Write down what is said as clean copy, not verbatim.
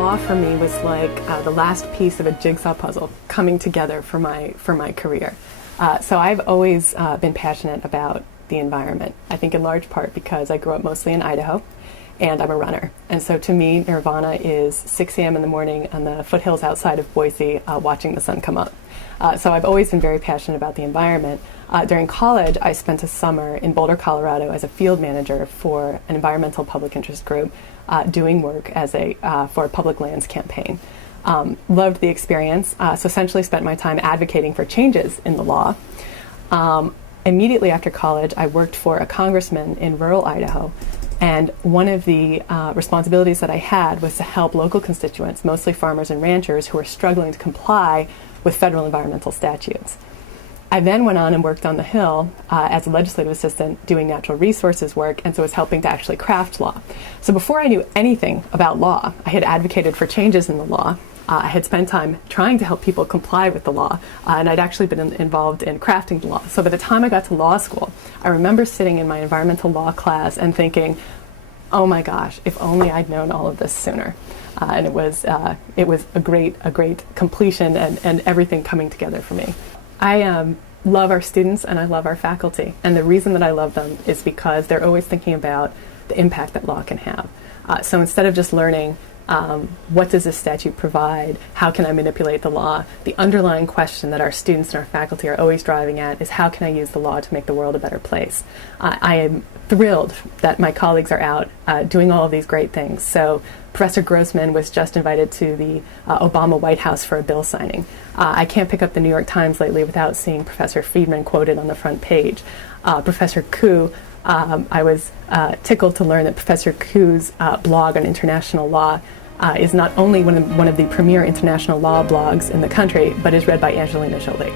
law for me was like the last piece of a jigsaw puzzle coming together for my career. So I've always been passionate about the environment. I think in large part because I grew up mostly in Idaho, and I'm a runner. And so to me, nirvana is 6 a.m. in the morning on the foothills outside of Boise, watching the sun come up. So I've always been very passionate about the environment. During college, I spent a summer in Boulder, Colorado as a field manager for an environmental public interest group doing work as for a public lands campaign. Loved the experience, so essentially spent my time advocating for changes in the law. Immediately after college, I worked for a congressman in rural Idaho, and one of the responsibilities that I had was to help local constituents, mostly farmers and ranchers, who were struggling to comply with federal environmental statutes. I then went on and worked on the Hill as a legislative assistant doing natural resources work, and so was helping to actually craft law. So before I knew anything about law, I had advocated for changes in the law. I had spent time trying to help people comply with the law, and I'd actually been involved in crafting the law. So by the time I got to law school, I remember sitting in my environmental law class and thinking, oh my gosh, if only I'd known all of this sooner. And it was a great completion and everything coming together for me. I love our students and I love our faculty. And the reason that I love them is because they're always thinking about the impact that law can have. So instead of just learning what does this statute provide, how can I manipulate the law, the underlying question that our students and our faculty are always driving at is how can I use the law to make the world a better place. I am thrilled that my colleagues are out doing all of these great things. So Professor Grossman was just invited to the Obama White House for a bill signing. I can't pick up the New York Times lately without seeing Professor Friedman quoted on the front page. Professor Kuh, I was tickled to learn that Professor Kuh's blog on international law is not only one of the premier international law blogs in the country, but is read by Angelina Jolie.